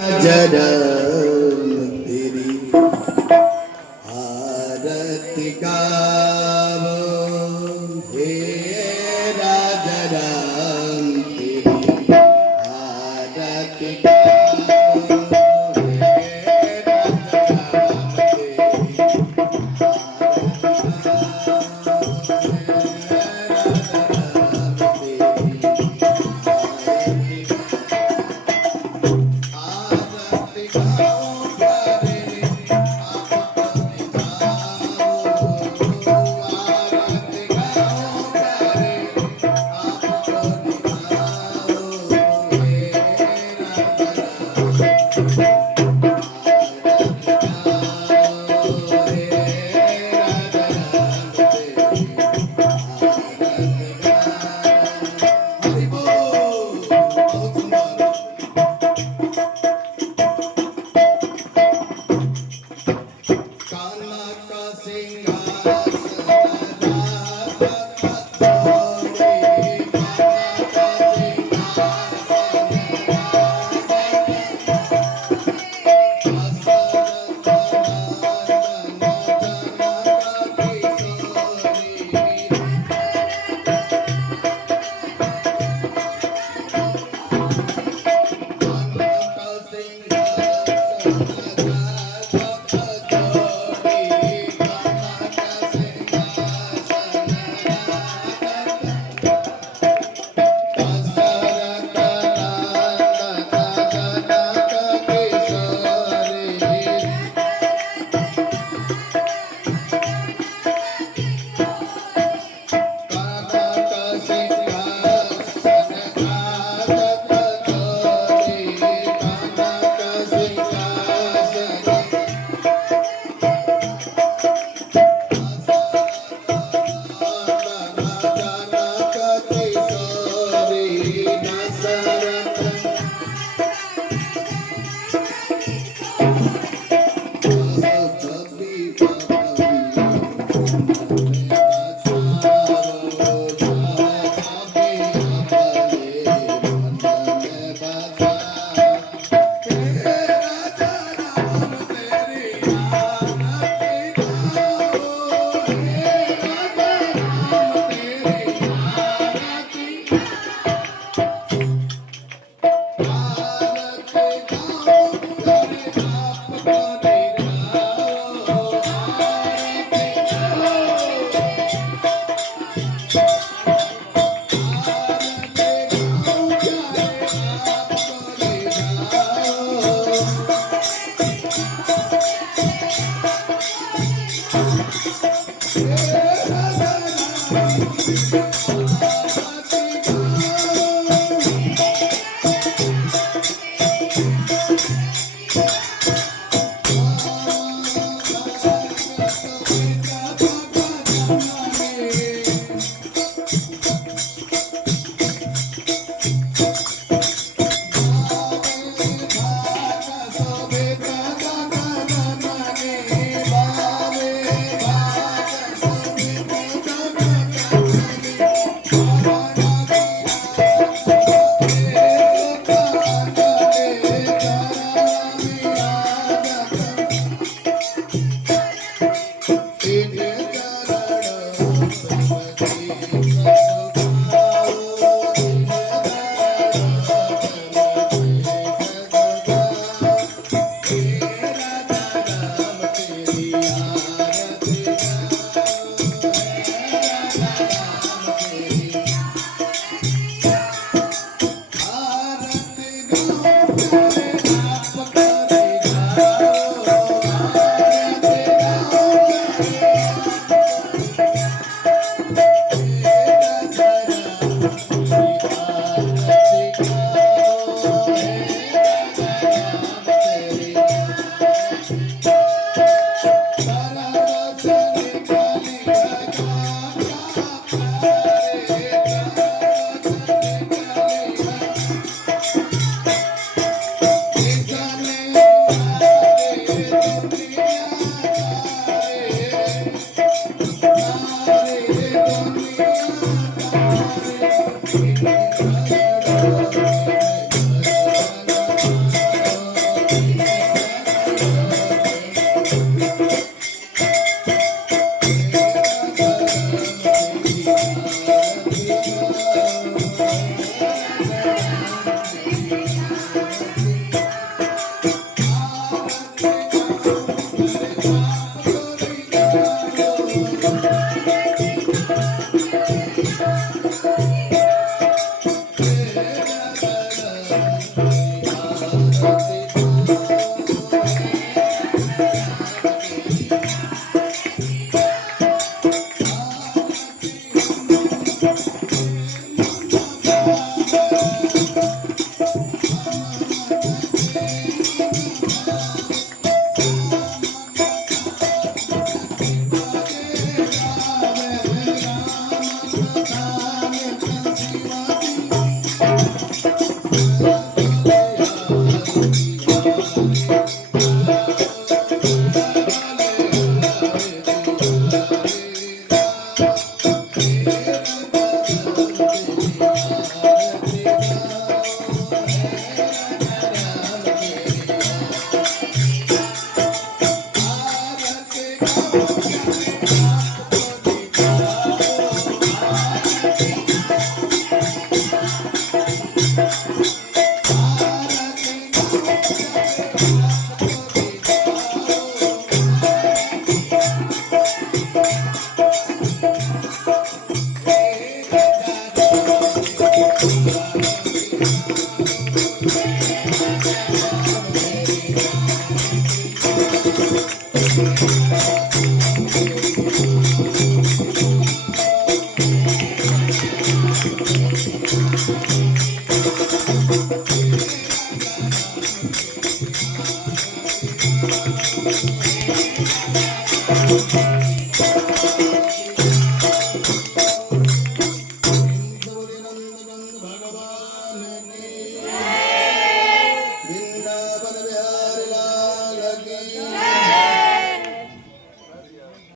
जन्म तेरी आरती गावो हे राजा राम तेरी आरती गावो Thank.